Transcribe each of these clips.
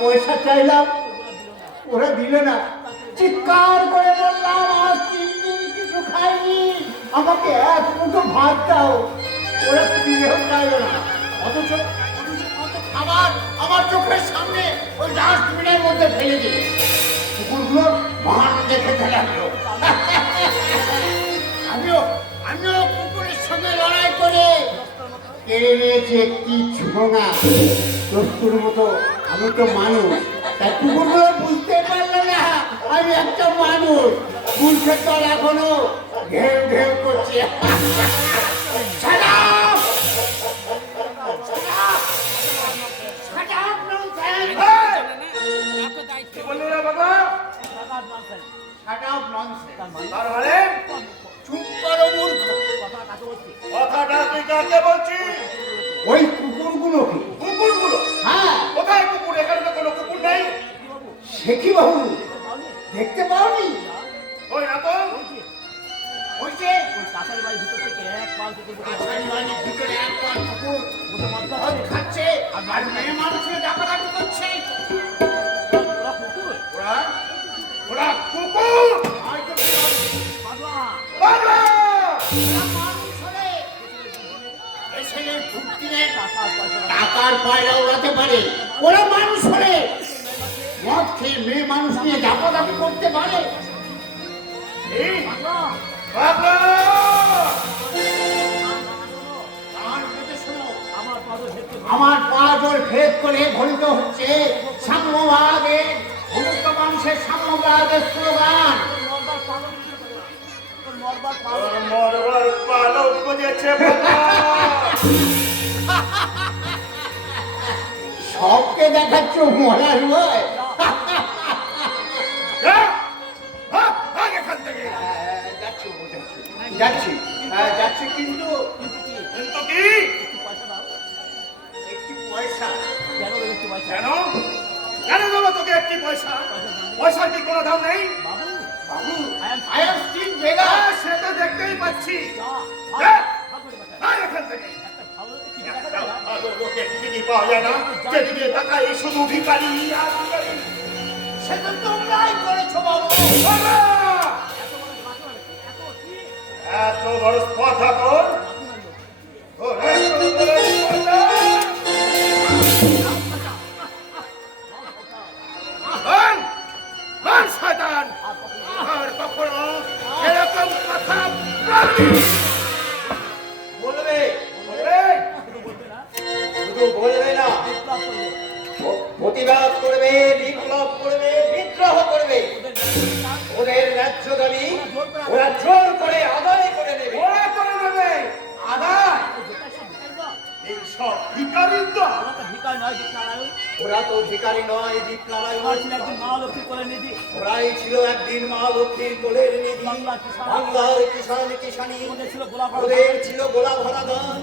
পয়সা চাইলাম, ওরা দিল না। চিৎকার করে বললাম আজ 3 দিন কিছু খাইনি, আমাকে এক মুঠো ভাত দাও। ওরা দিলেও চাইল না। অথচ খাবার আমার চোখের সামনে ওই ডাস্টবিনের মধ্যে ফেলে দিল। কুকুরগুলো মান দেখে লাগলো। আমিও কুকুরের সঙ্গে লড়াই করে কেড়ে নিয়েছি একটি ছোঁয়া। দস্তুর মতো আমি তো মানুষ, তাই কুকুরগুলো বুঝতে পারলো না আমি একটা মানুষ। পুলিশের দল এখনো ঘেউ ঘেউ করছে। ওই কুকুরগুলোকে। কুকুরগুলো? হ্যাঁ। কোথায় কুকুর? এখানে তো কোনো কুকুর নেই। সে কি বাবু, দেখতে পাওনি? ওই না তো। ওই যে কাঁচারি বাড়ির ভিতর থেকে এক পাল কুকুর খাচ্ছে আর মেয়ে মানুষের ডাকাডাকি করছে। ওরা কুকুর। টাকার পয়লা উড়াতে পারে। ওরা মানুষ হলে মদ খেয়ে মেয়ে মানুষ নিয়ে ডাকাডাকি করতে পারে। আমার পা জোর ভেদ করে ভরিত হচ্ছে সাম্যবাদের, সমস্ত মানুষের সাম্যবাদের স্লোগান। সবকে দেখাচ্ছ মরার ভয়। যাচ্ছি যাচ্ছি, কিন্তু একটি পয়সা। কেন কেন দেবো তোকে একটি পয়সা? পয়সার কি কোনো দাম নেই? বাবু, I am still beggar. সে তো দেখতেই পাচ্ছি। এখান থেকে লোকে ঠিকই পাওয়া যায় না, যেদিকে তাকাই শুধু ভিখারি আর ভিখারি। সে তো তোমরাই করেছো বাবু। এত বড় স্পর্ধা তোর? শয়তান, আর কখনো এরকম কথা বলবে শুধু বলবে না, প্রতিবাদ করবে, বিপ্লব করবে, বিদ্রোহ করবে। ওদের ন্যায্য দাবি ওরা জোর করে আদায় করে নেবে। ওরা করে নেবে আদায়। এই সব ভিখারির দল। ওরা তো ভিখারি নয়, দীপনারায়ণ। ওরাই ছিল একদিন মা লক্ষ্মীর কোলের নিধি। বাংলার কিষান কিষানি, ওদের ছিল গোলা ভরা দান,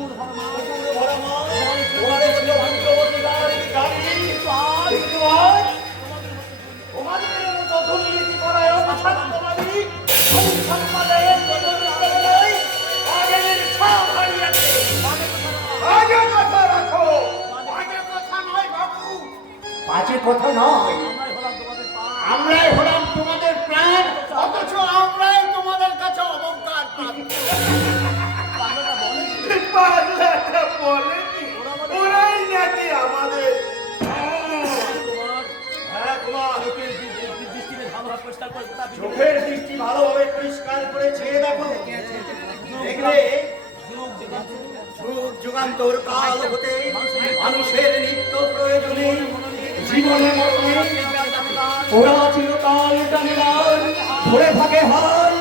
পুকুর ভরা মাছ। ওদের ছিল অগ্রবর্তীকার ভিখারি। কিন্তু আজ তোমাদের মতো দুর্নীতি পরায়ণ ছাত্রবাদী সম্পাদকের বদল নাই, আগের সব হারিয়েছে। আগে কথা রাখো। বাজে কথা নয়, আমরাই হলাম তোমাদের প্রাণ, অথচ আমরাই তোমাদের কাছে অহংকার প্রাপ্ত। বলেনি ওরাই নাকি আমাদের। চোখের দৃষ্টি ভালোভাবে পরিষ্কার করে ছেড়ে দেখো, দেখবে যুগ যুগান্তর কাল হতে মানুষের নিত্য প্রয়োজনে জীবনে মরণে ওরা চিরকাল টানিলাম ধরে থাকে হাল।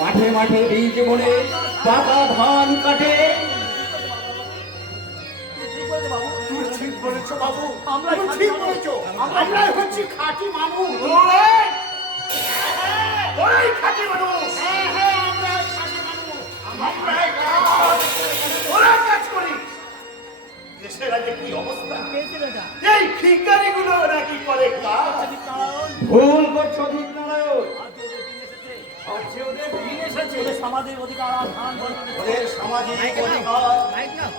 মাঠে মাঠে বীজ বনে পাকা ধান কাটে। ঠিক বলেছো বাবু, তুমি ঠিক বলেছো। আমরাই হচ্ছি খাঁটি মানুষ। ওরাই খাঁটি মানুষ। আমরাই খাঁটি মানুষ। আমরাই ওরা কাজ করি। দেশের আগে কি অবস্থা? এই ভিখারিগুলো নাকি করে কাজ? ভুল করছো দীপনারায়ণ। ওদের সামাজিক অধিকার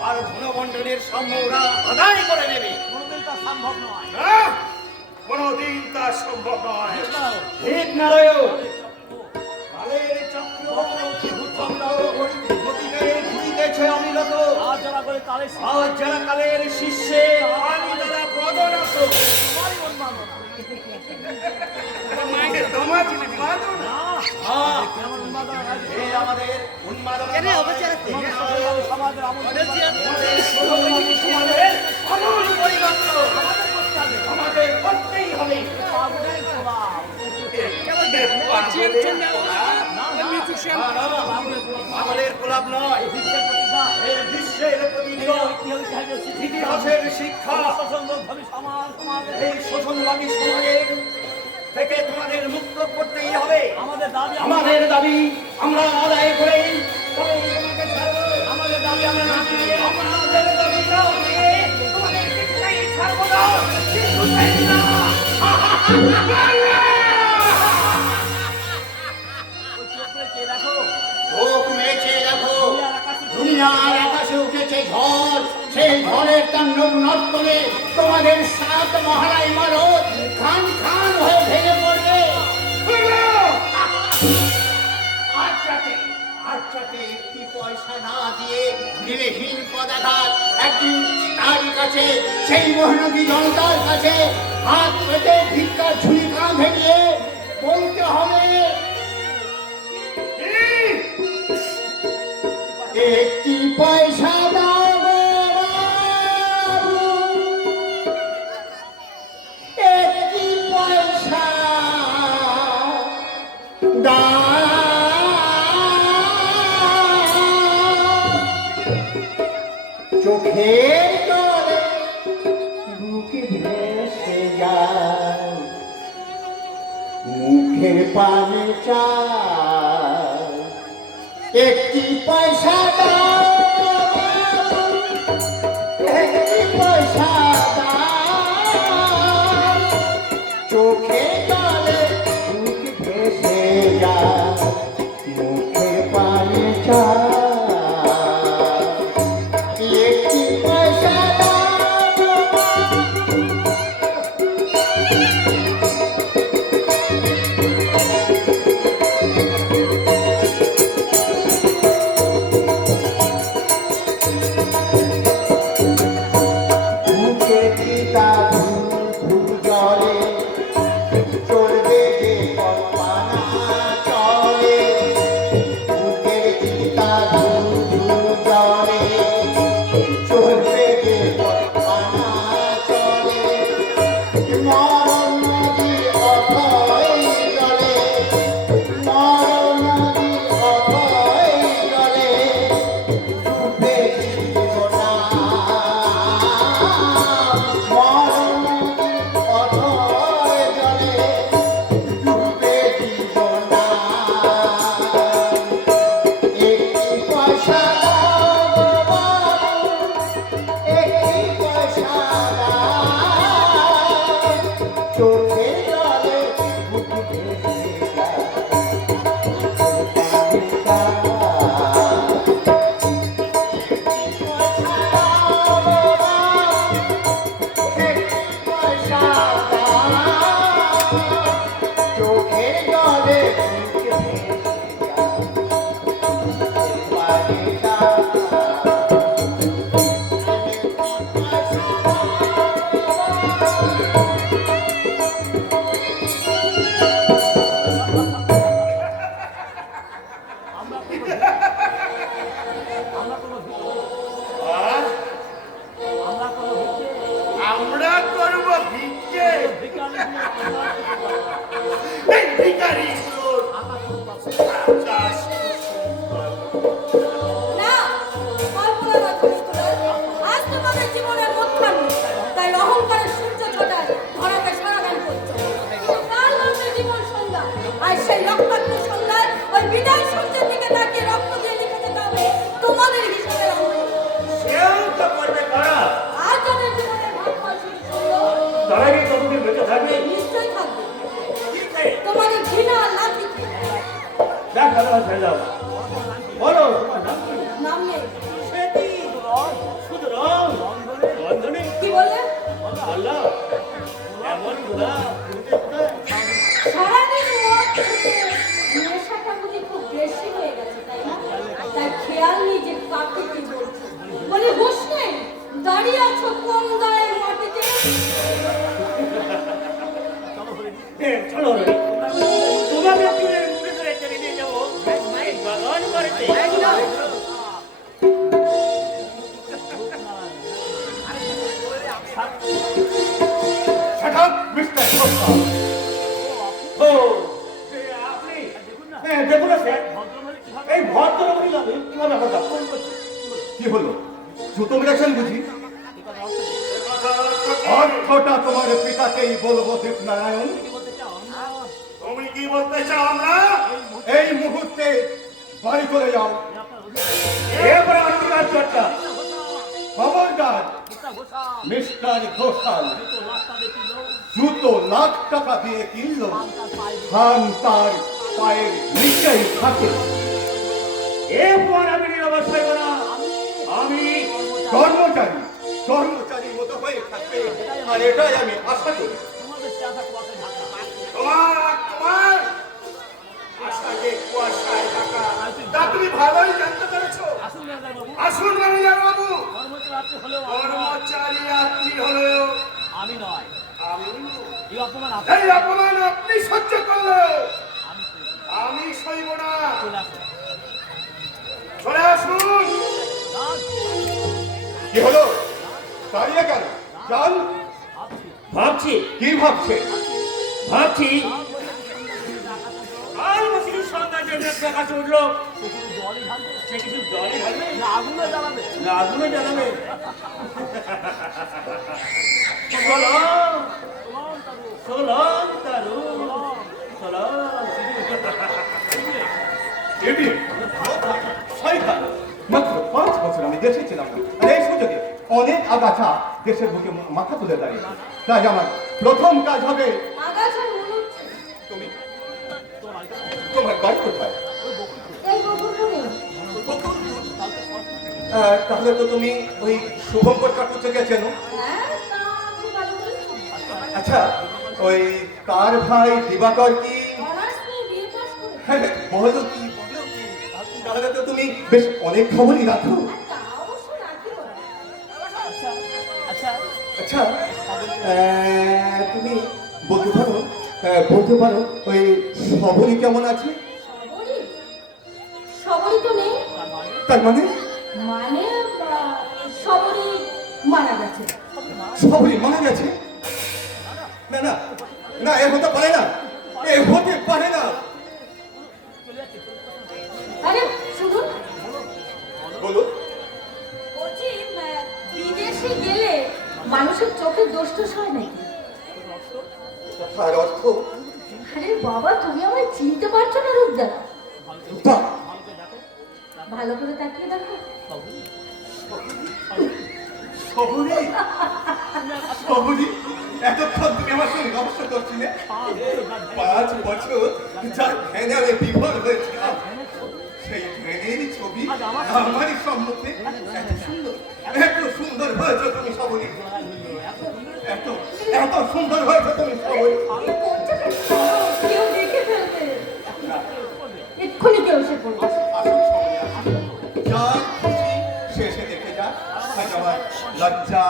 আর ধনবন্টনের সাম্য ওরা আদায় করে নেবে। সম্ভব নয়। না, কোনোদিন তা সম্ভব নয়। ঠিক নারায়ণ, কালের চক্র গতিতে ঘুরিতেছে অবিরত। আজ যারা করে কালের শিক্ষা আজ যারা কালের শিষ্যে, আমি তারা বদনত। তোমারই উন্মাদনা। তোমার উন্মাদনা? হ্যাঁ, আমার উন্মাদনা নাই। এ আমাদের উন্মাদনা নয়। তোমাদের সমাজের সমাজের আমল আমাদের সমাজের আমূল পরিবর্তন আমাদের করতেই হবে। পাগলের প্রভাব। পাগলের গোলাপ নয়, বিশ্বের প্রতিজ্ঞা, এ বিশ্বের প্রতিজ্ঞা, ইতিহাসের শিক্ষা। শোষণভাবী সমাজের এই শোষণবাদী সমাজের থেকে তোমাদের মুক্ত করতেই হবে। আমাদের দাবি আমাদের দাবি আমরা আদায় করে তবেই তোমাকে ছাড়বো। আমাদের দাবি আমরা না পেয়ে আমাদের দাবি না পেয়ে তোমাদের কিছুতেই ছাড়বো না, কিছুতেই না। ওই চোখ রেখে দেখো চোখ মেচে দেখো, দুনিয়ার আকাশে দুনিয়ার আকাশে উঠেছে ঝড়। সেই ঝড়ের তাণ্ডব নর্তনে তোমাদের 7 মহলা ইমারত খান খান হয়ে ভেঙে পড়বে। আজ রাতে একটি পয়সা না দিয়ে দিলেহীন পদাঘাত একদিন তারই কাছে, সেই মহানবী জনতার কাছে হাত পেতে ভিক্ষার ঝুলি কাঁধে নিয়ে বলতে হবে, একটি পয়সা দাও গো বাবু, একটি পয়সা দাও। চোখের জলে বুক ভেসে যায়, মুখের পানে চায়, একটি পয়সা দাও, একটি পয়সা দাও। চোখে জলে বুক ভেসে যায়, মুখে পানে চায়, একটি পয়সা দাও। বুকে পিতা ধূপ জলে চলবে যে কল্পনা চলে, বুকের পিতা ধূপ জলে চলবে যে কল্পনা চলে, মরণ নদী অভয় জলে, মরণ নদী অভয় জলে ডুবে জীবনা, মরণ নদী অভয় জলে ডুবে জীবনা। একটি পয়সা দাও গো বাবু, একটি পয়সা দাও। চোখের জলে বুক ভেসে যায়, চোখের জলে বুক ভেসে আমরা কোনো আর আমরা কোনো আমরা করব ভিক্ষে। বিজ্ঞানী এই ভিখারিগুলোর আকাশ না, কল্পনা না করিস তোরা। আজ তোমাদের জীবনের মধ্যাহ্ন, তাই অহংকারের সূর্য ছোটায় ধরাকে সারাগান করছে। কাল হবে জীবন সন্ধ্যা, আর সেই রক্তাক্ত সন্ধ্যায় ওই বিদায় সূর্যের দিকে তাকিয়ে রক্ত দিয়ে লিখে যেতে হবে তোমাদের হিসাবের অঙ্ক। সেও তো করবে কারা? আর যাদের জীবনের ভাগ্য শুরু হলো, তারা কি ততদিন বেঁচে থাকবে? নিশ্চয়ই থাকবে ঠিক আছে, তোমাদের ঘৃণা আর লাঠি। দেখ ভালো ছেড়ে দাও। বলো তোমার নাম কি? নাম নেই। সুতরাং বন্ধনে কি বললে? বললাম না সারাদিন মদ খেতে নেশাটা বুঝি খুব বেশি হয়ে গেছে, তাই না? তাই খেয়াল নেই যে কাকে কি বলছে। বলে হুঁশ নেই, দাঁড়িয়ে আছো কোন দায়ের মাটিতে? চলো রে তোমাকে পীরের মুখে ধরে টেনে নিয়ে যাবো বাগান বাড়িতে Shut up, Mr. Costa. ও আপনি হ্যাঁ দেখুন না স্যার এই ভদ্র মহিলা কিভাবে কথা কি হলো? জুতো মেরেছেন বুঝি? অর্থটা তোমার পিতাকেই বলবো দীপনারায়ণ। তুমি কি বলতে চাও আমরা এই মুহূর্তে বাড়ি করে যাও। এবার আমার চর্চা খবরদার মিস্টার ঘোষাল জুতো লাখ টাকা দিয়ে কিনলো, খান তার পায়ের নিচেই থাকে। এরপর আমি নিরবস্থায় করা আমি কর্মচারী কর্মচারীর মতো হয়ে থাকবে, আর এটাই আমি আশা করি। তোমার আশাকে কুয়াশায় ঢাকা তা তুমি ভালোই জানতে পেরেছো। আসুন ম্যানেজার বাবু, কর্মচারী আপনি হলেও আমি নয়, আমি এই অপমান এই অপমান আপনি সহ্য করলে আমি সইব না। চলে আসুন। কি হলো? দাঁড়িয়ে কেন? যান। ভাবছি কি ভাবছে? ভাবছি আর বছর সন্ধ্যা যে দেখা উঠলো সে কিছু জলই ঢালবে না আগুনে জ্বালাবে। না আগুনে জ্বালাবে সালাম সালাম তারু সালাম এডিয়ে, শয়তান। মাত্র 5 বছর আমি দেশে ছিলাম না, আর এই সুযোগে অনেক আগাছা দেশের বুকে মাথা তুলে দাঁড়িয়ে। তাই আমার প্রথম কাজ হবে। আগাছার মনে হচ্ছে তুমি তোমার বাড়ি কোথায়? এই বকুলপুরে। তাহলে তো তুমি ওই শুভঙ্কর কাকুকে চেনো। হ্যাঁ, তা আপনি ভালো বলেছেন। আচ্ছা, ওই তার ভাই দিবাকর কি? অনার্স নিয়ে বিয়ে পাশ করে। হ্যাঁ, বলো কি? তাহলে তো তুমি বেশ অনেক খবরই রাখো। আর তা অবশ্য রাখি ওরা। আচ্ছা আচ্ছা আচ্ছা, তুমি বলতে পারো ওই সবরী কেমন আছে? সবরই? সবরই তো নেই। তার মানে মানে সবরই মারা গেছে। সবরী মারা গেছে? না না না, এ হতে পারে না, এ হতে পারে না। আরে শুনুন, বলো। বলছি বিদেশে গেলে মানুষের চোখের দোষ টোষ হয় নাকি? তার অর্থ? আরে বাবা, তুমি আমায় চিনতে পারছো না রূপদা? বাহ, ভালো করে তাকিয়ে দেখো। সবরী সবরী, এতক্ষণ তুমি আমার সঙ্গে গবেষণা করছিলে। 5 বছর যার ধ্যানে আমি বিফল হয়েছিলাম, সেই ধ্যানেরই ছবি আমারই সম্মুখে। এত সুন্দর হয়েছে তুমি সবরী, এত এত সুন্দর হয়েছে তুমি সবরী। কেউ দেখে ফেলবে, এক্ষুনি কেউ এসে পড়বে। আসুন সবরী, আসুন। যা খুশি শেষে দেখে যা। আজ আমার লজ্জা,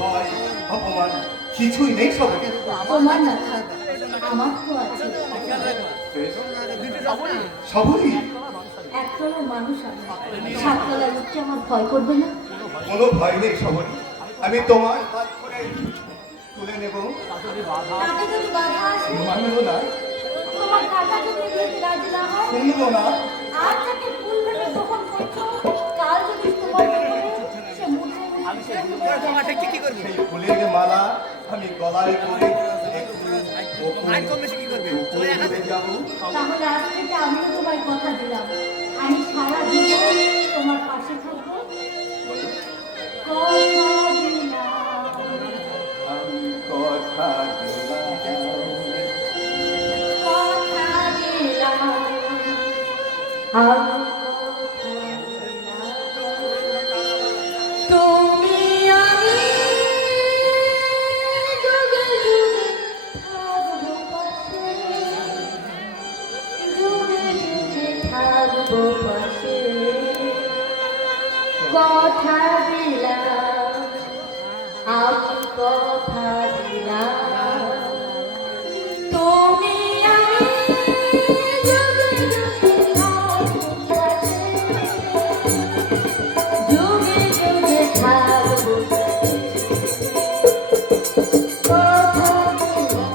ভয়, অপমান কিছুই নেই সবরী। তোমার না থাক, আমার তো আছে। সবরী, একতলা মানুষ আমি, 7তলায় উঠতে আমার ভয় করবে না? কোনো ভয় নেই সবরী, আমি তোমার হাত ধরে তুলে নেব। তাতে যদি বাধা আসে, মানবো না, তোমার কাকা যদি বিয়েতে রাজি না হয়, শুনবো না। আজ যাকে ফুল ভেবে গ্রহণ করছো, কাল যদি তোমার বিপদে সে মুঠে সেই ফুলের মালা আমি গলায় পরে একটু উপরে যাবো। তাহলে আজ থেকে আমিও তোমায় কথা দিলাম, আমি সারা জীবন তোমার পাশে থাকবো। কথা দিলাম। আমি কথা দিলাম। কথা দিলাম। আমি কথা দিলাম। তুমি আমি যুগে যুগে কথা দিলাম, আমি কথা দিলাম, তুমি আমি যুগে যুগে থাকবো সাথে, যুগে যুগে থাকবো সাথে, কথা দিলাম।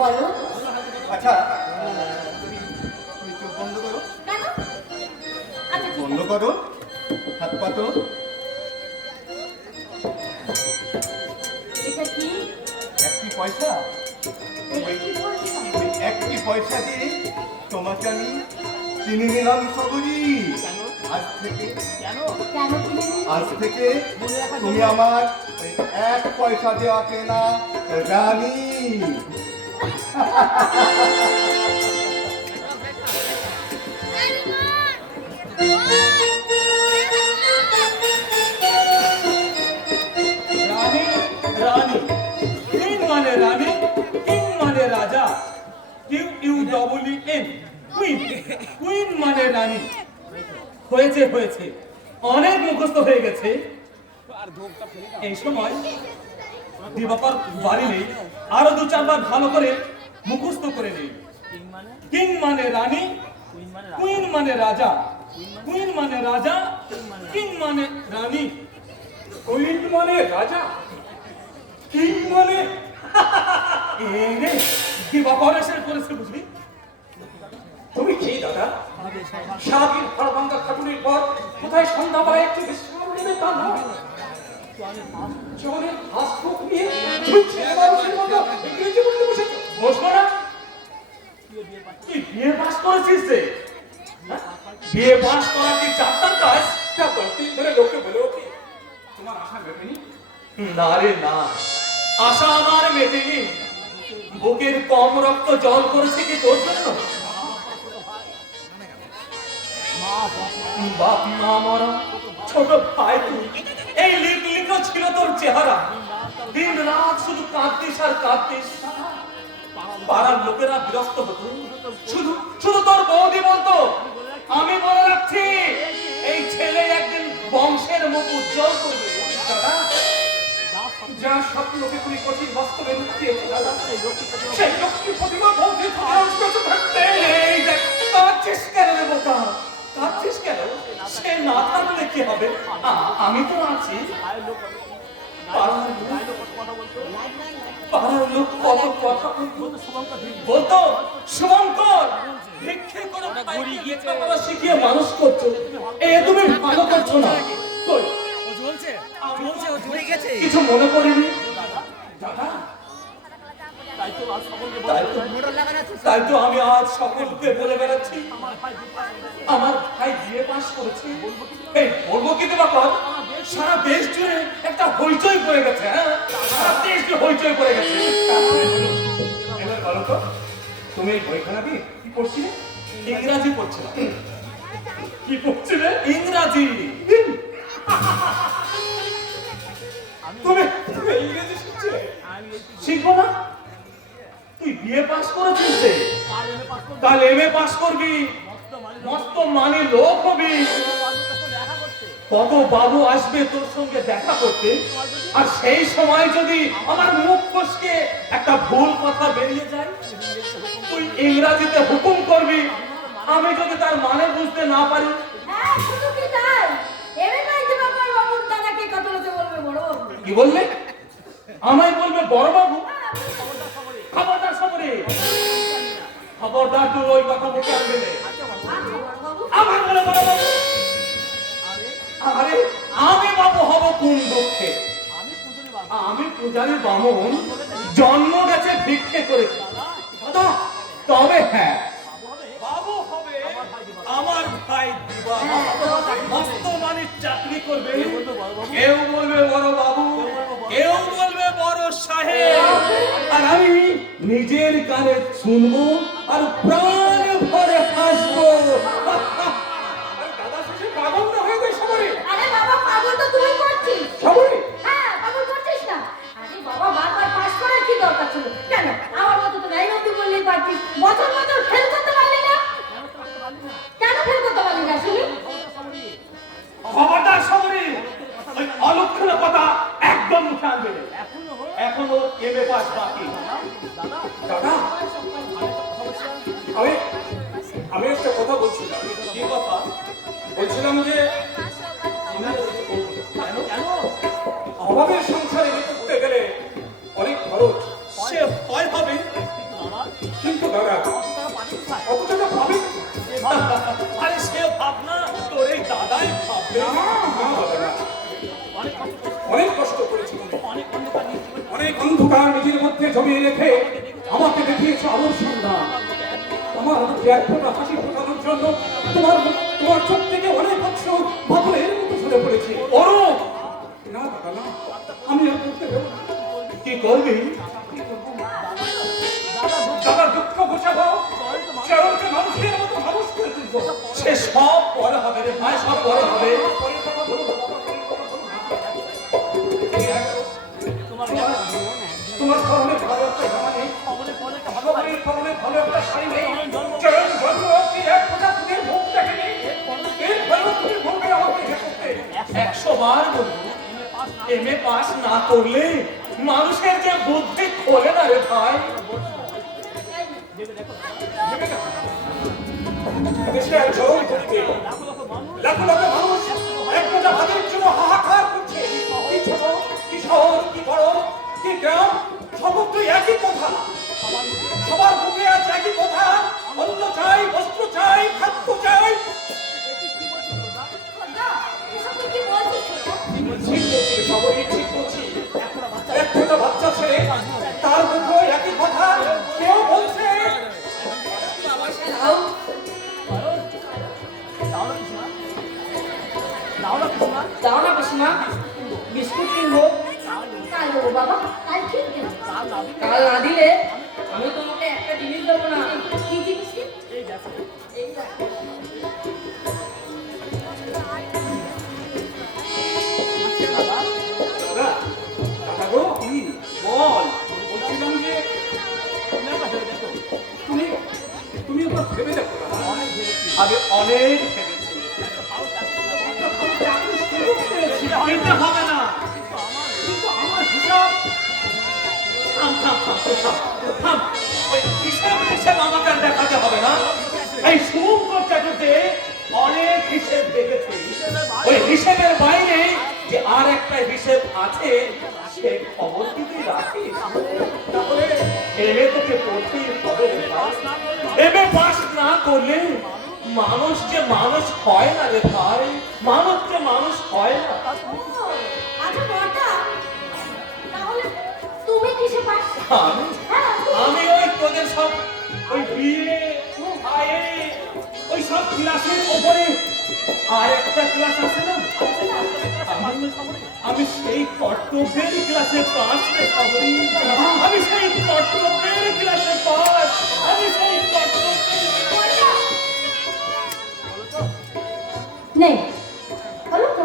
বলো আচ্ছা তুমি চোখ বন্ধ করো, কেন? আচ্ছা ঠিক বন্ধ আছে। করো, হাত পাতো। এটা কি? একটি পয়সা, এটা কি বলছো? ওই একটি পয়সা দিয়ে তোমাকে আমি কিনে নিলাম সবরি। আজ থেকে কেন? কেন কিনে নিলে? আজ থেকে তুমি আমার ওই এক পয়সা দেওয়া কেনা রানী। রানী রানী কিং মানে রানী, কিং মানে রাজা, QUEEN কুইন, কুইন মানে রানী। হয়েছে হয়েছে, অনেক মুখস্থ হয়ে গেছে। এই সময় দিবাকর বাড়ি নেই, আরো দু চারবার ভালো করে মুখস্থ করে নেই। কিং মানে? কিং মানে রানী, কুইন মানে রাজা। কুইন মানে রাজা, কুইন মানে রাজা, কিং মানে রানী। কুইন মানে রাজা, কিং মানে এনে দিবাকর এসে করেছে বুঝলি? তুমি কি দাদা সারাদিন হাড়ভাঙ্গা খাটুনির পর কোথায় সন্ধ্যাবেলায় একটু বিশ্রাম নেবে তা নয়, জলের হাসফুক নিয়ে তুমি ছেলে মানুষের মতো ইংরেজি বলতে বসেছো। বসবো না? কি বিয়ে পাস করেছিস রে? হ্যাঁ? বিয়ে পাস করা কি চারটার কাজ? তা কয়েকদিন ধরে লোকে বলে ওঠে তোমার আশা মেটেনি। না রে না, আশা আমার মেটেনি। বুকের কম রক্ত জল করেছে কি তোর জন্য? বাপ মা মরা, ছোট ভাই তুই, এই লিখলিখ ছিল তোর চেহারা। দিন রাত শুধু কাঁদতিস আর কাঁদতিস। পাড়ার লোকেরা বিরক্ত হতো, শুধু শুধু তোর বৌদি বলতো, আমি বলে রাখছি এই ছেলে একদিন বংশের মুখ উজ্জ্বল করবে। দাদা যা স্বপ্নকে তুমি কঠিন বাস্তবে রূপ দিয়েছো দাদা, সেই লক্ষ্মী প্রতিমা বৌদি আজ বেঁচে থাকতে। এই দেখ কাঁদছিস কেন রে বোকা, কাঁদছিস কেন? সে না থাকলে কি হবে? আমি তো আছি। পাড়ার লোক কত কথা বলতো, শুভঙ্কর ভিক্ষে করে ভিক্ষা করা শিখিয়ে মানুষ করছো, এ তুমি ভালো করছো না। কই কিছু মনে করিনি দাদা, তাই তো আমি আজ সকলকে বলে বেড়াচ্ছি আমার ভাই বিয়ে পাস করেছে। এই বলবো কি তোমার সারা দেশ জুড়ে একটা হইচই পড়ে গেছে। হ্যাঁ, সারা দেশ জুড়ে হইচই পড়ে গেছে। এবার বলো তো, তুমি এই বইখানা দিয়ে কি পড়ছিলে? ইংরাজি পড়ছিলে? কি পড়ছিলে? ইংরাজি। তুমি ইংরেজি শিখছিলে? আমি এই শিখবো না? তুই বিএ পাস করেছিস যে? কাল এনে পাস করব কাল এমএ পাস করবি, মস্ত মানে মস্ত মানে লোক হবি। দেখা করতে কত বাবু আসবে তোর সঙ্গে দেখা করতে, আর সেই সময় যদি আমার মুখ ফসকে একটা ভুল কথা বেরিয়ে যায়, তুই ইংরাজিতে হুকুম করবি, আমি যদি তার মানে বুঝতে না পারি। হ্যাঁ, শুধু কি তাই? এমএ পাইছে বাবার বাবুর দাদাকে কত লোকে বলবে বড় বাবু। কি বললে? আমায় বলবে বড় বাবু? হ্যাঁ, খবরদার সবরে, খবরদার তুই ওই কথা মুখে আনবে না। আচ্ছা বড় বাবু। আমার বলে বড় বাবু? আরে আমি বাবু হব কোন দুঃখে? আমি পুজোরি বাবা আমি পূজারী বামন, জন্ম গেছে ভিক্ষে করে। দাদা, তবে হ্যাঁ, বাবু হবে আমার ভাই দিবা। মস্ত মানের চাকরি করবে, কেউ বলবে বড় বাবু, কেউ বলবে বড় সাহেব, আর আমি নিজের কানে শুনবো আর প্রাণ ভরে হাসবো। দাদা শেষে পাগল না হয়ে যায় সবাই। আরে বাবা, পাগল তো তুই করছিস। সবাই হ্যাঁ, পাগল করছিস না। আরে বাবা, বারবার পাস করার কি দরকার ছিল? কেন আমার মতো তো নাই অব্দি বললেই পারতিস। বছর বছর ফেল করতে পারলি না? কেন ফেল করতে পারলি না শুনি? খবরদার সবরে, ওই অলক্ষণ কথা একদম মুখে আনবে না। এখনো এমএ পাস বাকি। দাদা, আমি একটা কথা বলছিলাম। কি কথা? বলছিলাম যে কেন অভাবের সংসারে করতে গেলে অনেক খরচ, সে হয় হবে, কিন্তু দাদা কত টাকা পাবে? আরে সে ভাবনা তোর এই দাদাই ভাববে। অনেক কষ্ট করেছি, অনেক অন্ধকার নিজের মধ্যে জমিয়ে রেখে আমাকে দেখিয়েছে আলোর সন্ধান। আমার ব্যর্থতা হাসি ফোটানোর জন্য তোমার চোখ থেকে অনেক অশ্রু বাদলের মতো ঝরে পড়েছে। অরূপ, না দাদা না, আমি আর করতে দেবো না। কি করবি? দাদা দুঃখ ঘোষাবো, চরণকে মানুষের মতো মানুষ করে তুলবো। সে সব পরে হবে রে ভাই, সব পরে হবে। তোমার ফরমে ভালো একটা জামা নেই, ফরমে ভালো একটা শাড়ি নেই, চরণ জন্ম কি এক কথা তুমি মুখ দেখেনি, এর ভালো তুমি মুখে আমাকে ইয়ে করতে 100 বার বলবো। এমএ পাস না করলে মানুষের যে বুদ্ধি খোলে না রে ভাই। দেশের চরম করতে লাখ লাখ মানুষ একটা ভাতের জন্য হাহাকার করছে। কি ছোট, কি শহর, কি বড়, কি গ্রাম, সর্বত্র একই কথা। সবার মুখে আছে একই কথা, অন্ন চাই, বস্ত্র চাই, খাদ্য চাই। খোদা, এসব তুই কি বলছিস খোদা? ঠিক বলছি, সবাই ঠিক বলছি। একটা বাচ্চা ছেলে, তার মুখে একই কথা, কেউ বলছে দাও। দাও না পিসিমা, বিস্কুট কিনবো। কাল দেবো বাবা, কাল ঠিক দেবো। কাল না দিলে আমি তোমাকে একটা জিনিস দেবো না। কি জিনিস? এই দেখো। দাদা, দাদা গো, কি বল? বলছিলাম যে তুমি একবার ভেবে দেখো দাদা। আমি অনেক ভেবেছি, কিন্তু হবে না। কিন্তু আমার হিসাব থাম, ওই হিসাব আমাকে আর দেখাতে হবে না। এই শুভঙ্কর চাটুতে অনেক হিসেব দেখেছি, ওই হিসেবের বাইরে যে আর একটা হিসেব আছে, সে খবর কি তুই রাখিস? তাহলে এমএ তোকে পড়তেই হবে রে ভাই। এমএ পাস না করলে মানুষ যে মানুষ হয় না রে ভাই, মানুষ যে মানুষ হয় না। আচ্ছা বড়টা, তাহলে তুমি কিসে পাস? আমি ওই তোদের সব ওই বিয়ে আয়ে ওই সব ক্লাসের উপরে আর একটা ক্লাস আছে না, আমি সেই কর্তব্যের ক্লাসে পাস রে খবরি। আমি সেই কর্তব্যের ক্লাসে পাস, আমি সেই কর্তব্যের। নেই, হলো তো?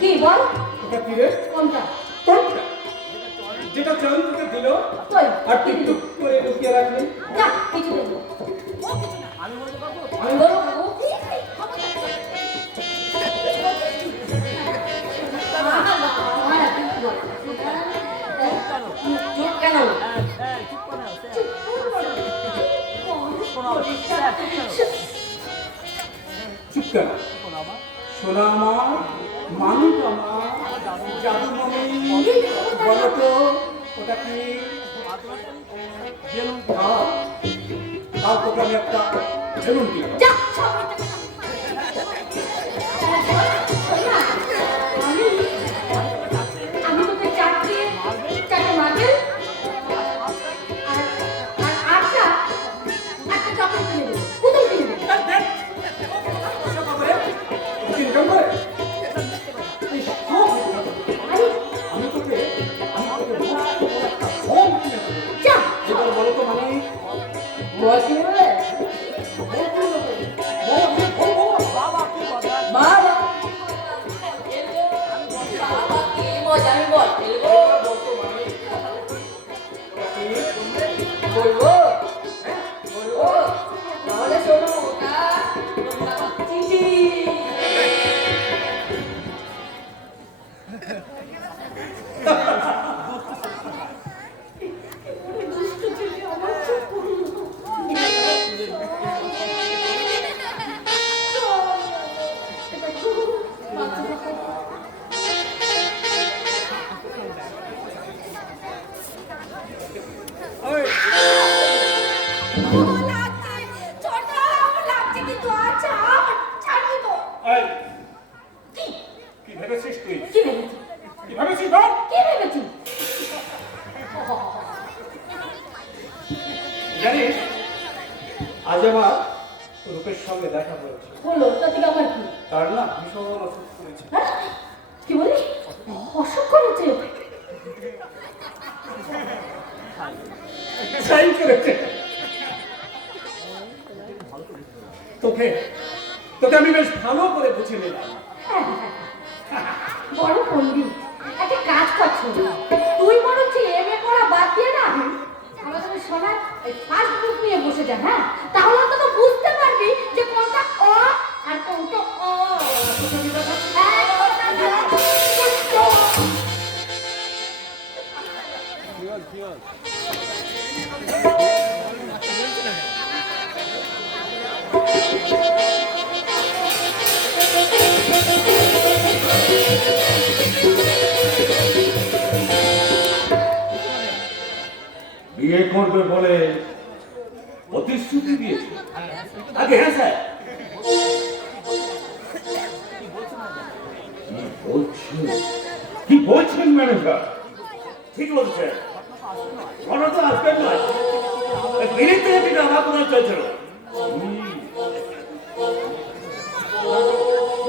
কি বল? ওটা কি রে? কোনটা? কোনটা? যেটা চন্দ্রকে দিল কই? আর তুই টুক করে লুকিয়ে রাখলি। না, কিছু দেব না। আমি বলতে পারবো আমি বলবো বাবু, চুপ কেন? চুপ করে আছে চুপ কেন? সোনা আমার, মানুষ আমার, জাদু মনে বলো তো ওটা কি? বেলুন তাও তোকে আমি একটা বেলুন দিলাম। যা, সব মিথ্যে কথা। আমি তোকে চারটে মার্বেল আর আটটা একটা চকলেট কিনে দেবো, পুতুল কিনে দেবো। ইনকাম করে এই সব আরে, আমি তোকে হোম কিনে দেবো। যা, এবার বলো তো মানে বল কিনে দেবে? বাবা কি কথা বাবা, বাবা কি মজা, আমি বল ফেলবো, বলবো, বলবো, তাহলে শোনো ওটা চিঠি। দুষ্টু চিঠি, আমার খুব এই কি ভেবেছিস তুই? কি ভেবেছিস? কি ভেবেছিস বল? কি ভেবেছিস? জানিস আজ আমার রূপের সঙ্গে দেখা হয়েছে। হলো তাতে আমার কি? তার না ভীষণ অসুখ করেছে। হ্যাঁ? কি বলিস? অসুখ করেছে? সাইন করেছে। তোকে তোকে আমি বেশ ভালো করে বুঝে নিলাম। বড় পন্ডিত, একটা কাজ করছো, তুই বরঞ্চ এমএ করা বাদ দিয়ে না আমাদের সোনার ফার্স্ট গ্রুপ নিয়ে বসে যা। হ্যাঁ, তাহলে অন্তত বুঝতে পারবি যে কোনটা অ আর কোনটা অ। হ্যাঁ, কোনটা বিয়ে করবে বলে প্রতিশ্রুতি দিয়েছে। আগে হ্যাঁ স্যার কি বলছেন ম্যানেজার? ঠিক বলছেন, ঘটনা তো আজকের নয়, দিনের থেকে কিন্তু আমার কোনো চলছিল।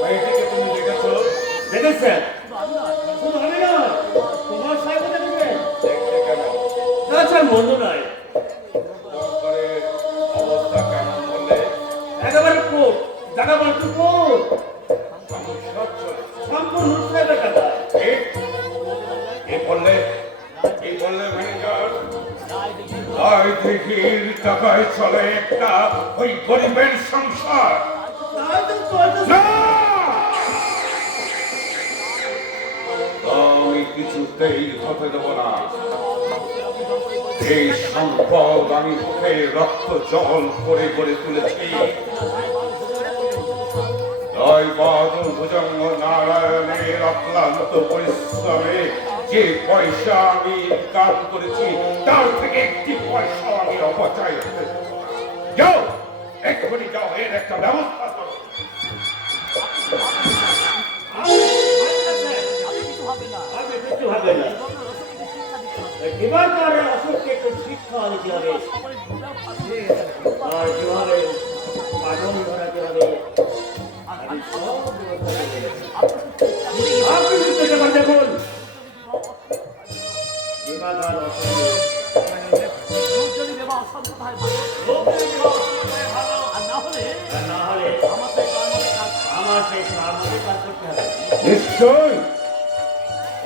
মেয়েটিকে তুমি দেখেছো? দেখেছেন? শুধু আমি নয়, তোমার সাহেব দেখেছেন? দেখতে কেন? আচ্ছা মন্দ নয়, অবস্থা কেমন বললে? একেবারে কোট, জায়গা বলতো কোট, সম্পূর্ণ সাহেবের কথা। দিঘির টাকায় চলে একটা ওই গরিবের সংসার। না! আমি কিছুতেই হতে দেব না। এই সম্পদ আমি তোকে রক্ত জল করে গড়ে তুলেছি। জয় বাহাদুর ভুজঙ্গ নারায়ণের অক্লান্ত পরিশ্রমে যে পয়সা আমি ইনকাম করেছি তার থেকে একটি পয়সা আমি অপচয় হতে দেব না। যাও এক্ষুনি যাও, এর একটা ব্যবস্থা করো। কিছু হবে না, এবার তার অসুখকে একটু শিক্ষা দিতে হবে, আর যেভাবে পাঠন ধরাতে হবে। আপনি দেখুন এবার তার অসুখ যদি দেবা অসংখ্য ভালো আর না হলে না হলে আমার সেই কাজ আমার সেই কাজ করতে হবে। নিশ্চয়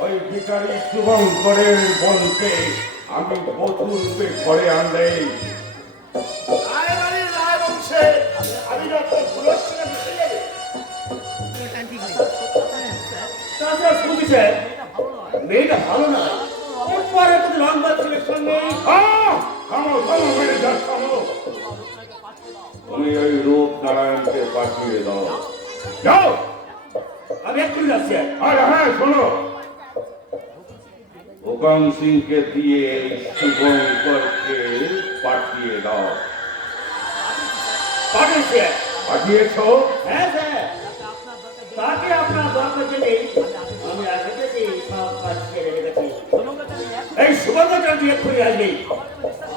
ওই ভিখারি শুভঙ্করের বোনকে আমি বধূ রূপে ঘরে আনলে রায়বাড়ির রায়বংশে আমি যত ভুলোর সঙ্গে মিশে যাবে। তাছাড়া শুনছে মেয়েটা ভালো না পরে তো লম্বা ছেলের সঙ্গে থামো থামো মেরে যা থামো তুমি ওই রূপ নারায়ণকে পাঠিয়ে দাও যাও আমি এক্ষুনি যাচ্ছি। আর হ্যাঁ শোনো হুকাম সিংকে দিয়ে এই শুভঙ্করকে পাঠিয়ে দাও পাঠিয়েছে? পাঠিয়েছ হ্যাঁ স্যার, তাকে আপনার দরকার নেই। আমি আগে থেকে সব কাজ ছেড়ে রেখেছি। এই সুবর্ণচন্দ্র এক্ষুনি আসবেই।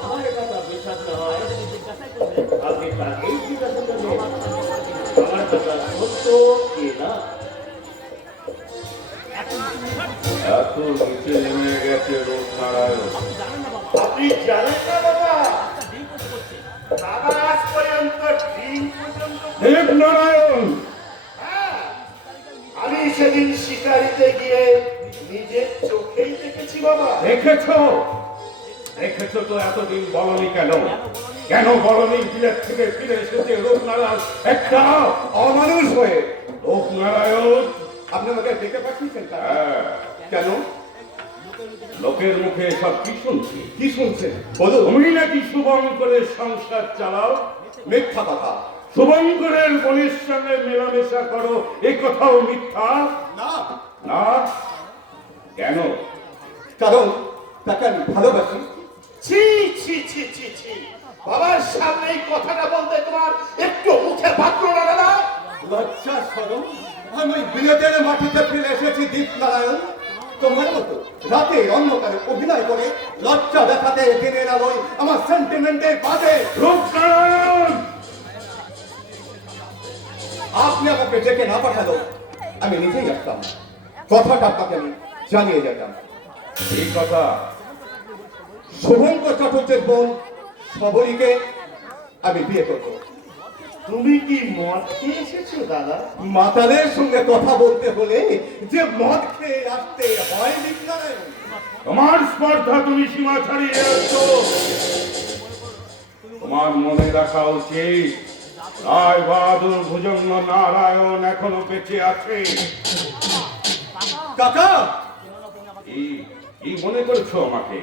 আমার কথা বিশ্বাস না হয় আপনি তাকেই জিজ্ঞাসা করবেন আমার কথা সত্য কি না। এত নিচে নেমে গেছে রূপ নারায়ণ আপনি জানেন না বাবা, বাবা আজ পর্যন্ত দিন পর্যন্ত দেব নারায়ণ হ্যাঁ, আমি সেদিন শিকারিতে গিয়ে নিজের চোখেই দেখেছি বাবা। দেখেছো দেখেছো তো এতদিন বলনি কেন কেন বলনি বিলেত থেকে ফিরে এসেছে রূপনারায়ণ একটা অমানুষ হয়ে রূপনারায়ণ আপনি আমাকে দেখে পাঠিয়েছেন তা? হ্যাঁ কেন? লোকের মুখে সব কি শুনছি কি শুনছেন বলো। তুমি নাকি শুভঙ্করের সংসার চালাও মিথ্যা কথা। শুভঙ্করের বোনের সঙ্গে মেলামেশা করো এ কথাও মিথ্যা না, না কেন কারণ তাকে আমি ভালোবাসি। ছি ছি ছি ছি ছি, বাবার সামনে এই কথাটা বলতে তোমার একটু মুখে ভাবলো না দাদা? লজ্জা সরম, আমি বিলেতের মাটিতে ফিরে এসেছি দীপনারায়ণ। তোমার মতো রাতে অন্ধকারে অভিনয় করে লজ্জা দেখাতে দিনের আলোয় আমার সেন্টিমেন্টের বাদে রূপনারায়ণ আপনি আমাকে ডেকে না পাঠালো আমি নিজেই আসতাম, কথাটা আপনাকে আমি জানিয়ে যেতাম। এই কথা শুভঙ্কর চট্টোপাধ্যায়ের বোন সবরীকে আমি বিয়ে করব। তুমি কি মদ খেয়ে এসেছো দাদা? মাতাদের সঙ্গে কথা বলতে হলে যে মদ খেয়ে আসতে হয় দীপনারায়ণ। তোমার স্পর্ধা তুমি সীমা ছাড়িয়ে যাচ্ছ তোমার মনে রাখা উচিত রায় বাহাদুর ভুজঙ্গ নারায়ণ এখনো বেঁচে আছে কাকা, কি মনে করছো আমাকে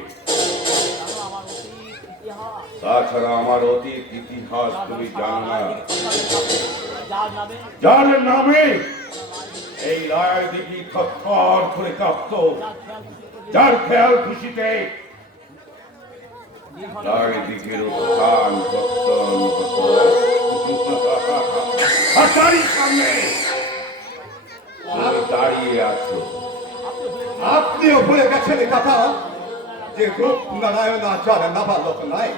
তাছাড়া আমার অতীত ইতিহাস তুমি জানো না যার নামে এই রায় দিঘি থর করে কাঁপত যার খেয়াল খুশিতে রায় দিঘির উত্থান পতন হতো আর তারই সামনে তুমি দাঁড়িয়ে আছো আপনিও ভুলে গেছেন কাকা যে রূপ নারায়ণ আচার নাবালক নয়,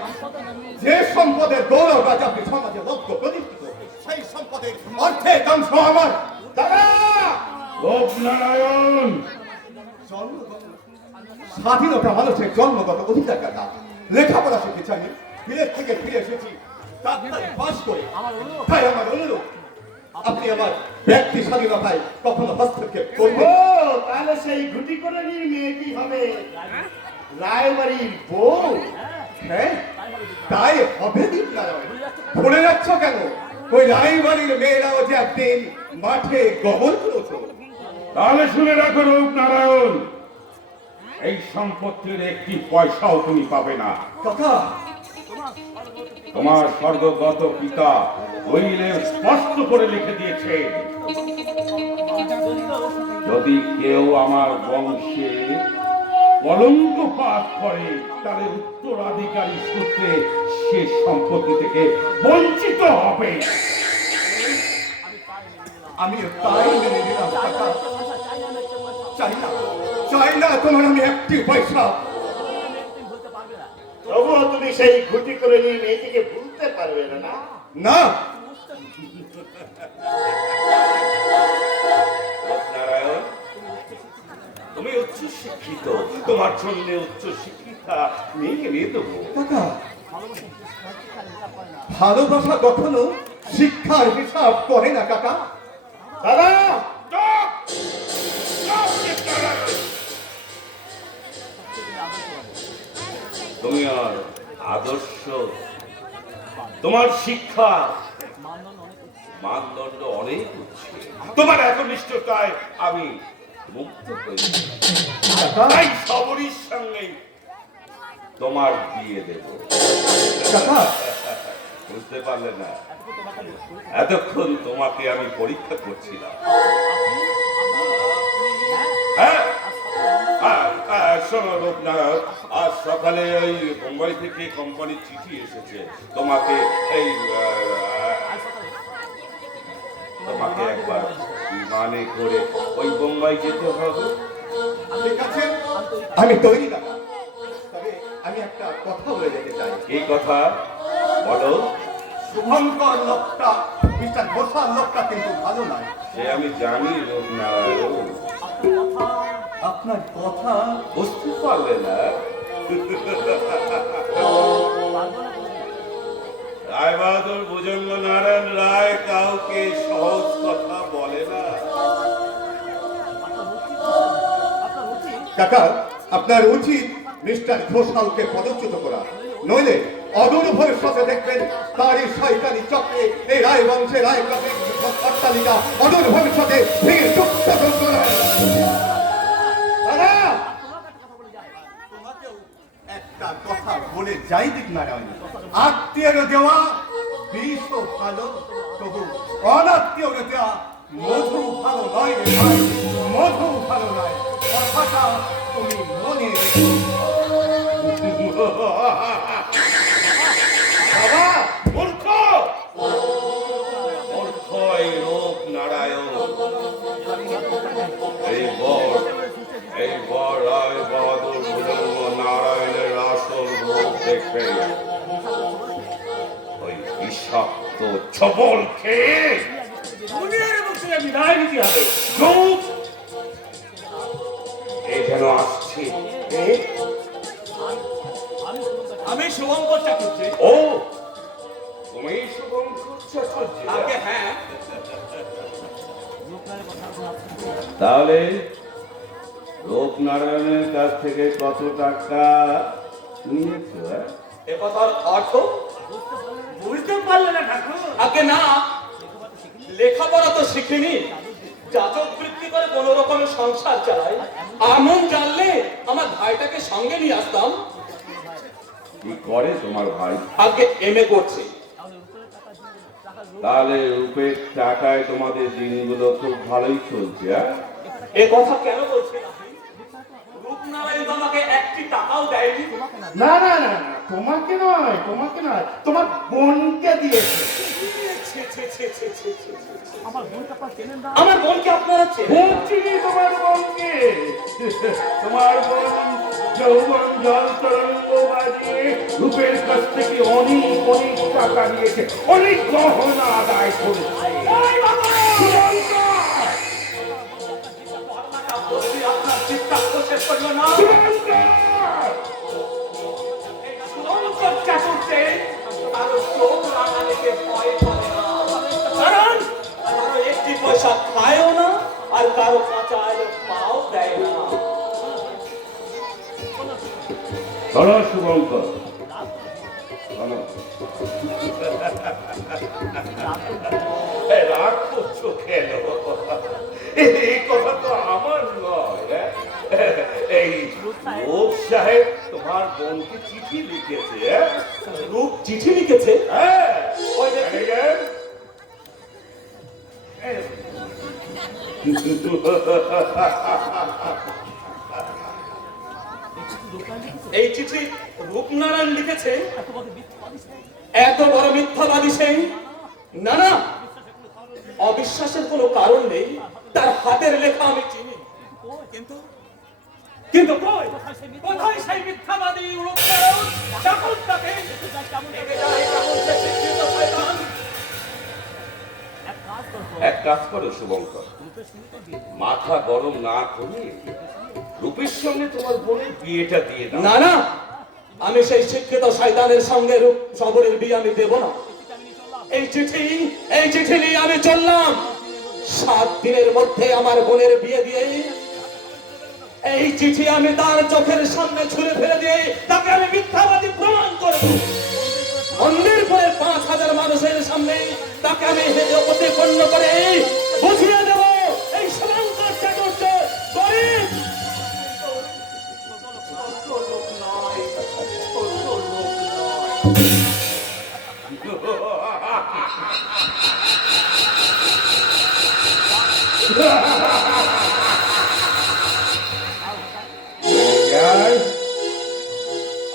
যে সম্পদের গৌরব রাজা আপনি সমাজে লক্ষ্য প্রতিষ্ঠিত সেই সম্পদের অর্থের অংশ আমার। দাদা, রূপনারায়ণ স্বাধীনতা মানুষের জন্মগত অধিকার কাটা। লেখাপড়া শিখে চাই, বিলেত থেকে ফিরে এসেছি ডাক্তারি পাস করে। তাই আমার অনুরোধ আপনি আমার ব্যক্তি স্বাধীনতায় কখনো হস্তক্ষেপ করবেন। তাহলে সেই ঘুটি করে নিয়ে মেয়েটি হবে রায়বাড়ির বউ? হ্যাঁ, তাই হবে দীপনারায়ণ। ভুলে যাচ্ছ কেন? ওই রায়বাড়ির মেয়েরাও যে একদিন মাঠে গমন করেছে। তাহলে শুনে রাখো রূপনারায়ণ এই সম্পত্তির একটি পয়সাও তুমি পাবে না কাকা, তোমার স্বর্গগত পিতা উইলে স্পষ্ট করে লিখে দিয়েছে যদি কেউ আমার বংশে কলঙ্ক পাঠ করে তাহলে উত্তরাধিকারী সূত্রে সে সম্পত্তি থেকে বঞ্চিত হবে আমি তাই মেনে নিলাম কাকা। চাই না তোমার আমি একটি পয়সা। তবুও তুমি সেই ঘুটি করে নিয়ে মেয়েটিকে ভুলতে পারবে না? না, রূপনারায়ণ তুমি উচ্চ শিক্ষিত তোমার জন্য উচ্চ শিক্ষিতা মেয়েকে নিয়ে দেবো কাকা, ভালোবাসা কখনো শিক্ষার হিসাব করে না কাকা। দাদা, তুমি আর আদর্শ, তোমার শিক্ষা মানদণ্ড অনেক উচ্চ। তোমার এত নিষ্ঠতায় আমি মুগ্ধ হয়েছি। তাই সবরীর সঙ্গে তোমার বিয়ে দেব। বুঝতে পারলে না? এতক্ষণ তোমাকে আমি পরীক্ষা করছিলাম। হ্যাঁ, শোনো রূপনারায়ণ, আজ সকালে ওই মুম্বাই থেকে কোম্পানির চিঠি এসেছে। তোমাকে তোমাকে একবার বিমানে করে ওই বোম্বাই যেতে হবে। ঠিক আছে, আমি তৈরি না। তবে আমি একটা কথা বলে যেতে চাই। এই কথা বলো। শুভঙ্কর লোকটা, মিস্টার ঘোষাল লোকটা কিন্তু ভালো নয়। সে আমি জানি রূপনারায়ণ, আপনার কথা বুঝতে পারলে না? রায় বাহাদুর ভুজঙ্গ নারায়ণ রায় কাউকে সহজ কথা বলে না। কাকা, আপনার উচিত মিস্টার ঘোষালকে পদচ্যুত করা, নইলে অদূর ভবিষ্যতে দেখবেন তারই শয়তানি চক্রে এই রায় বংশে রায় কাপের অট্টালিকা অদূর ভবিষ্যতে ভেঙে চুক্ত একটা কথা বলে যাই দিক না কেন, আত্মীয়ের দেওয়া বিষ ভালো, তবু অনাত্মীয় দেওয়া মধু ভালো নয় রে ভাই, মধু ভালো নয়। কথাটা তুমি মনে রেখো। বাবা মূর্খ, মূর্খ এই রূপনারায়ণ। এই বর রায় বাহাদুর ভুজঙ্গ নারায়ণের আসল রূপ দেখবে ওই বিষাক্ত ছবল খেয়ে দুনিয়ার মুখে বিদায় দিতে হবে। চুপ! এ যেন আসছে। আমি শুভঙ্কর চাটুর্যে। ও, তুমি শুভঙ্কর চাটুর্যে? আগে হ্যাঁ। তাহলে রূপনারায়ণের কাছ থেকে কত টাকা নিয়েছো? এ কথার অর্থ বুঝতে পারলে না ঠাকুর? আগে না, লেখাপড়া তো শিখিনি, যাচক বৃত্তি করে কোন রকমের সংসার চালাই। এমন জানলে আমার ভাইটাকে সঙ্গে নিয়ে আসতাম। কি করে তোমার ভাই? আগে এমএ করছে। তাহলে রূপের টাকায় তোমাদের দিনগুলো খুব ভালোই চলছে। এ কথা কেন বলছেন আপনি? রূপনারায়ণ আমাকে একটি টাকাও দেয়নি। না না না না, তোমাকে নয়, তোমাকে নয়, তোমার বোনকে দিয়েছে। আমার বোনকে আপনারা চেনেন? বোন চিনি তোমার বোনকে। তোমার বোন যৌবন জল তরঙ্গ বাজিয়ে রূপের কাছ থেকে অনেক অনেক টাকা নিয়েছে, অনেক গহনা আদায় করেছে। আপনার চিত্তাক্ষ শেষ করলো না। শুভঙ্কর চাটুর্যে কারো চোখ রাঙানিকে ভয় করে না। কারণ কারো একটি পয়সা খায়ও না, আর কারো কাঁচা আলো পাও দেয় না। শোনো শুভঙ্কর, শোনো। রাগ করছো কেন? এই কথা তো আমার নয়। এই লোক সাহেব তোমার বোনকে চিঠি লিখেছে। রূপ চিঠি লিখেছে? হ্যাঁ, ওই দেখেন। এই চিঠি রূপনারায়ণ লিখেছে? এত বড় মিথ্যাবাদী সেই? না না, অবিশ্বাসের কোনো কারণ নেই। তার হাতের লেখা আমি চিনি, কিন্তু কিন্তু কই, কোথায় সেই মিথ্যাবাদী রূপনারায়ণ? ডাকুন তাকে। একে যায় কেমন সে শিক্ষিত শয়তান। এক কাজ করো শুভঙ্কর, মাথা গরম না করে রূপের সঙ্গে তোমার বোনের বিয়েটা দিয়ে দাও। না না, আমি সেই শিক্ষিত শয়তানের সঙ্গে রূপ সবরের বিয়ে আমি দেব না। এই চিঠি নিয়ে আমি চললাম। 7 দিনের মধ্যে আমার বোনের বিয়ে দিয়ে এই চিঠি আমি তার চোখের সামনে ছুঁড়ে ফেলে দিয়ে তাকে আমি মিথ্যাবাদী প্রমাণ করব। মন্দির পরে 5,000 মানুষের সামনে তাকে আমি প্রতিপন্ন করে বুঝিয়ে দেব এই সমান্তর চাটুর্য গরিব।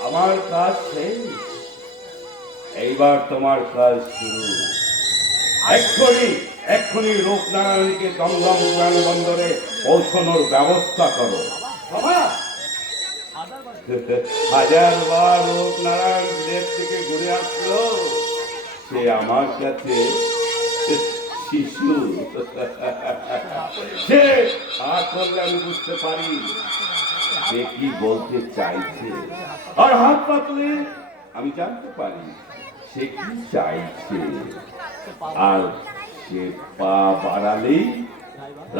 আমার কাজ শেষ, এইবার তোমার কাজ শুরু। এক্ষুনি রূপনারায়ণকে দমদম বিমানবন্দরে পৌঁছানোর ব্যবস্থা করো। বাবা, 1000বার রূপনারায়ণ বিদেশ থেকে ঘুরে আসলো, সে আমার কাছে শিশু। সে হাত করলে আমি বুঝতে পারি সে কি বলতে চাইছে, আর হাত পাতলে আমি জানতে পারি সে কি চাইছে। আর সে পা বাড়ালেই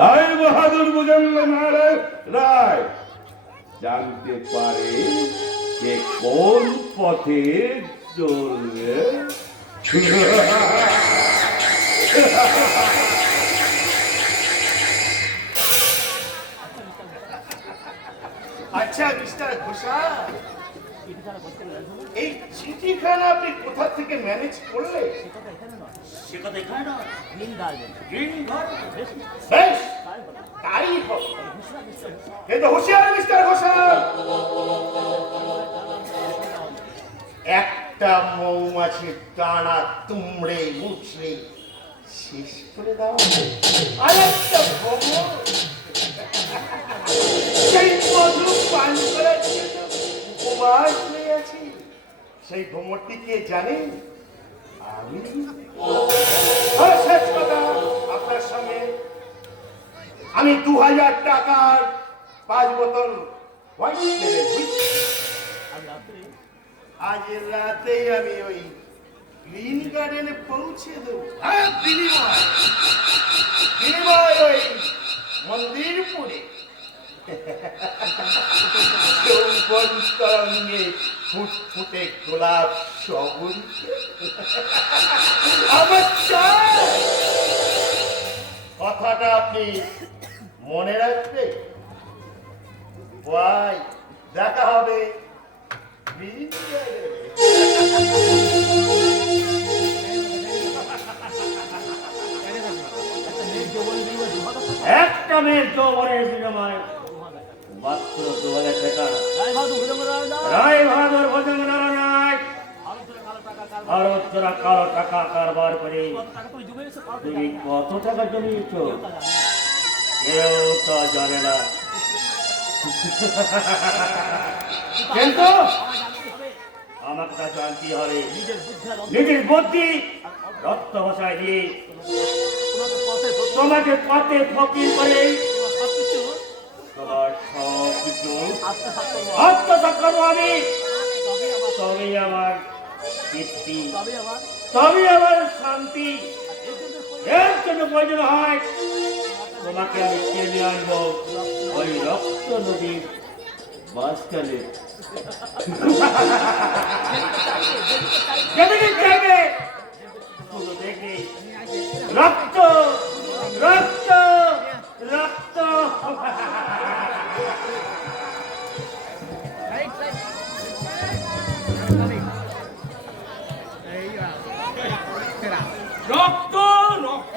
রায় বাহাদুর ভুজঙ্গ নারায়ণ রায় জানতে পারে সে কোন পথে চলবে। আচ্ছা মিস্টার ঘোষাল, এই চিঠিখানা আপনি কোথা থেকে ম্যানেজ করলে? সে কথা এখানে না, গ্রিন গার্ডেন। Green garden? বেশ, বেশ, তাই বলো। তাই হবে। কিন্তু হুঁশিয়ার মিস্টার ঘোষাল, একটা মৌমাছির টানা তুমড়ে মুচড়ে শেষ করে দাও, আর একটা ভ্রমণ সেই মধু পান করার জন্য উপবাস হয়ে আছি। সেই ভ্রমণটি কে জানেন? আমি। আর শেষ কথা আপনার সঙ্গে, আমি 2000 টাকার 5 বোতল হোয়াইট লেভেল হুইস্কি আজ রাতেই আমি ওই গ্রিন গার্ডেনে পৌঁছে দেবো। হ্যাঁ, বিনিময় ওই মন্দিরপুরে যৌবন তরঙ্গে ফুটফুটে গোলাপ সবুজ আমার চাই। কথাটা আপনি মনে রাখবেন। ভাই, দেখা হবে গ্রিন গার্ডেনে। একটা মেয়ের যৌবনের বিনিময় মাত্র 2000 টাকা। রায় বাহাদুর ভুজঙ্গ নারায়ণ রায়, রায় বাহাদুর ভুজঙ্গ নারায়ণ ভারত জোড়া কালো টাকা ভারত জোড়া কালো টাকা কারবার কারবার। করে কত টাকা তুমি জমিয়েছো? তুমি কত টাকা জমিয়েছ কেউ তা জানে না। কেউ তা জানে না, কিন্তু আমার জানতে হবে, আমার তা জানতে হবে। নিজের বুদ্ধি আর নিজের বুদ্ধি রক্ত ভাষায় দিয়ে তোমাকে পথে তোমাকে পথে ফকির করে তোমার সবকিছু তোমার সব কিছু আত্মসাৎ করবো। আত্মসাৎ করবো আমি। তবেই তবেই আমার আমার তৃপ্তি, তবেই আমার তবেই আমার শান্তি। এর জন্য এর জন্য প্রয়োজন হয় তোমাকে আমি টেনে আনবো ওই রক্ত নদীর মাঝখানে। যেদিকে চাইবে শুধু দেখি রক্ত রক্ত রক্ত। রক্ত রক্ত,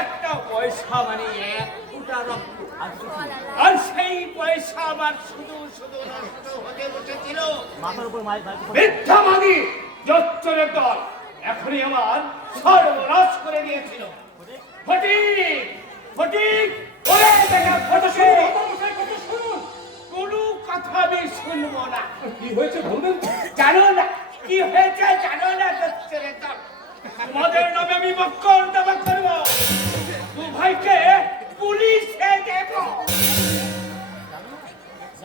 একটা পয়সা মানে 1 ফুটা রক্ত, আর সেই পয়সা আমার শুধু শুধু নষ্ট হতে বসেছিল। মাথার উপর মাইক মিথ্যাবাদী জচ্চরের দল এখনই আমার সর্বনাশ করে দিয়েছিল। ফটিক ফটিক, ওরে দেখা ফটিক, শুনুন, কোনো কথা আমি শুনবো না। কি হয়েছে বলবেন? জানো না কি হয়েছে? জানো না জচ্চরের দল, তোমাদের নামে আমি মক্কলদাবা করব, দু ভাইকে পুলিশে দেব।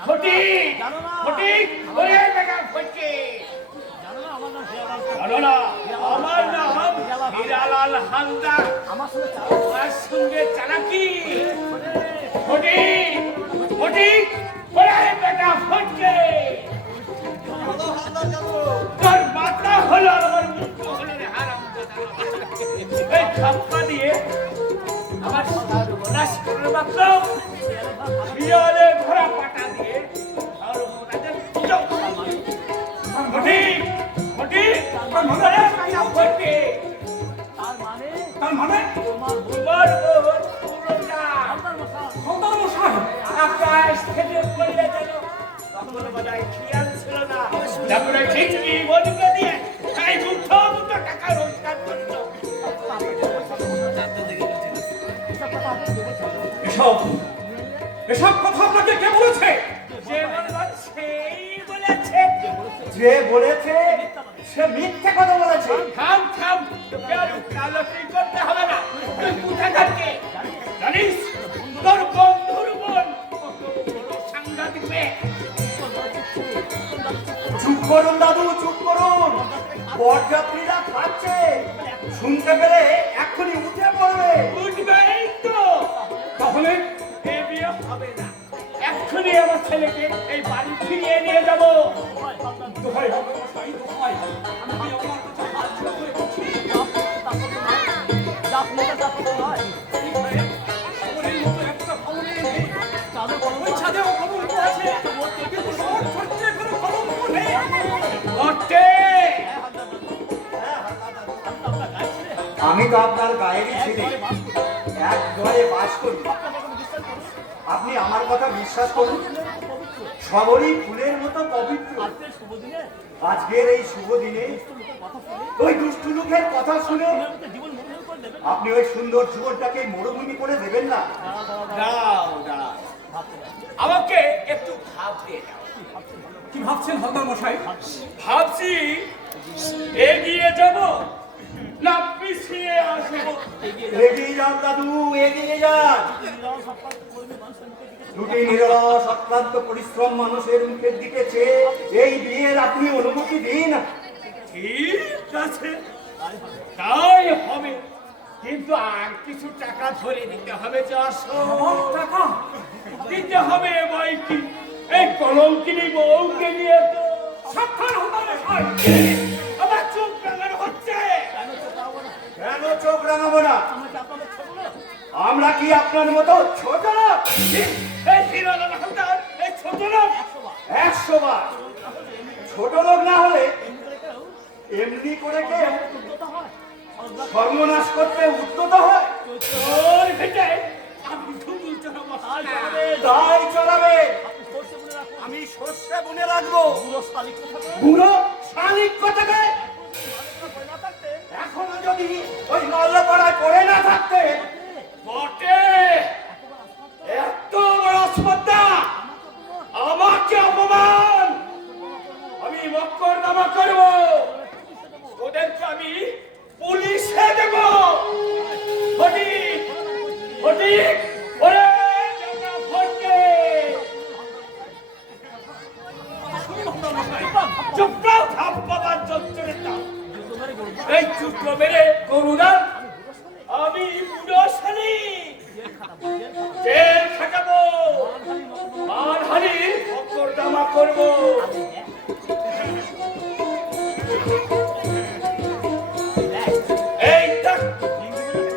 ফটিক জানো না। ফটিক, ওরে দেখা ফটিক, জানো না আমার নাম হেয়ালাল। জানো না আমার নাম হিরালাল হালদার। আমার সঙ্গে চাও আমার সঙ্গে চালাকি। ফটিক ফটিক, ঠিকই বলবে দিয়ে এই মুঠো মুঠো টাকা রোজগার করছো। এসব এসব কথা আপনাকে কে বলেছে? যে বলবার সেই বলেছে। যে বলেছে সে মিথ্যে কথা বলেছে। থাম থাম, তোকে আর উকালতি করতে হবে না। তুই কোথায় থাকবে জানিস? তোর বন্ধুর বোন কত বড় সাংঘাতিক মেয়ে। চুপ করুন দাদু, চুপ করুন। বরযাত্রীরা খাচ্ছে, শুনতে পেলে এক্ষুনি উঠে পড়বে। বুঝবেই তো, তাহলে এ বিয়ে হবে না। এক্ষুনি আমার ছেলেকে এই বাড়ি ফিরিয়ে নিয়ে যাবো। দোহাই হবে মশাই, দোহাই। আমি আমার কথা হাত ছেড়ে করে বলছি। এই ঘরে খবরের মতো একটা খবরই নেই। ওই ছাদেও খবর আছে, কিন্তু শহর ছড়িয়ে কোনো খবর নেই। বটে, আমি তো আপনার গায়েরই ছেলে, এক ঘরে বাস করি। আপনি আমার কথা বিশ্বাস করুন, সবরই ফুলের মতো পবিত্র। আজকের এই শুভ দিনে ওই দুষ্টু লোকের কথা শুনে আপনি ওই সুন্দর জীবনটাকে মরুভূমি করে দেবেন না। দাও দাও, আমাকে একটু ভাবতে দাও। কি ভাবছেন হালদার মশাই? ভাবছি এগিয়ে যাব না পিছিয়ে আসবো। এগিয়ে যান দাদু, এগিয়ে যান। দুটি নিরলস অক্লান্ত পরিশ্রম মানুষের মুখের দিকে চেয়ে এই বিয়ের আপনি অনুমতি দিন। ঠিক আছে, তাই হবে, কিন্তু আর কিছু টাকা ধরে দিতে হবে। আমার টাকা? দিতে হবে বই কি, এই কলঙ্কিনী বউকে নিয়ে তো সাবধান হালদার মশাই। আমার চোখ রাঙানো হচ্ছে। কেন চোখ রাঙাবো না? আমরা কি আপনার মতো ছোট লোক? এই হিরোলাল হালদার, এই ছোট লোক 100 বার ছোট লোক না হলে এমনি করে কেউ সর্বনাশ করতে উদ্যত হয়? তোর ভেটে আমি ঢুকুল চড়াবো। তাই চলাবে। আমি সর্ষে বুনে রাখবো। বুড়ো শালিক কথাকে এখনো যদি ওই নল্লপাড়ায় পড়ে না থাকতে। বটে, এত বড় স্পর্ধা, আমাকে অপমান। আমি মক্করনামা করব, ওদেরকে আমি পুলিশে দেব। ফটিক, ফটিক, ওরে জানা ফটকে। চুপ কর, থাপ্পাবার যন্ত্রে দাও। এই চুপ মেরে করুণা, আমি বুড়ো শালিক, জেল খাটাবো, মানহানির মকদ্দমা করবো। এই দেখ,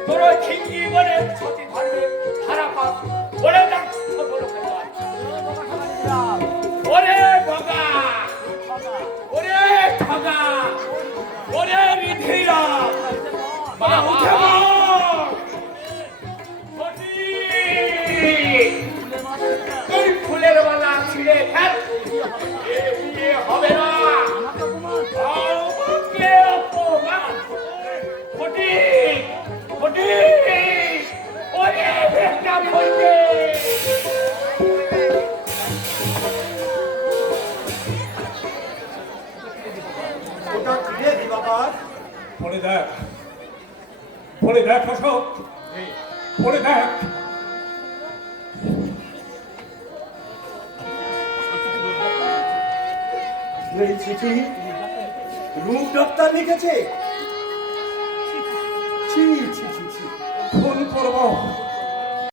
তোর ওই খিঙ্গি বলে ছুটি ধরবে, ধারা পাক, বলে দেখ, খবর খবর। ওরে বগা, ওরে ঠগা, ওরে বিধিরা, মা উঠে বল। ফটিক, এই ফুলের মালা ছিঁড়ে ফেল, এ বিয়ে হবে না। আমাকে অপমান। ফটিক, ফটিক, ওরে ভেটটা ফটকে। ওটা ফিরে দি বাবা। পড়ে দেখ, পড়ে দেখ অশোক, পড়ে দেখ। এই চিঠি রূপ ডাক্তার লিখেছে।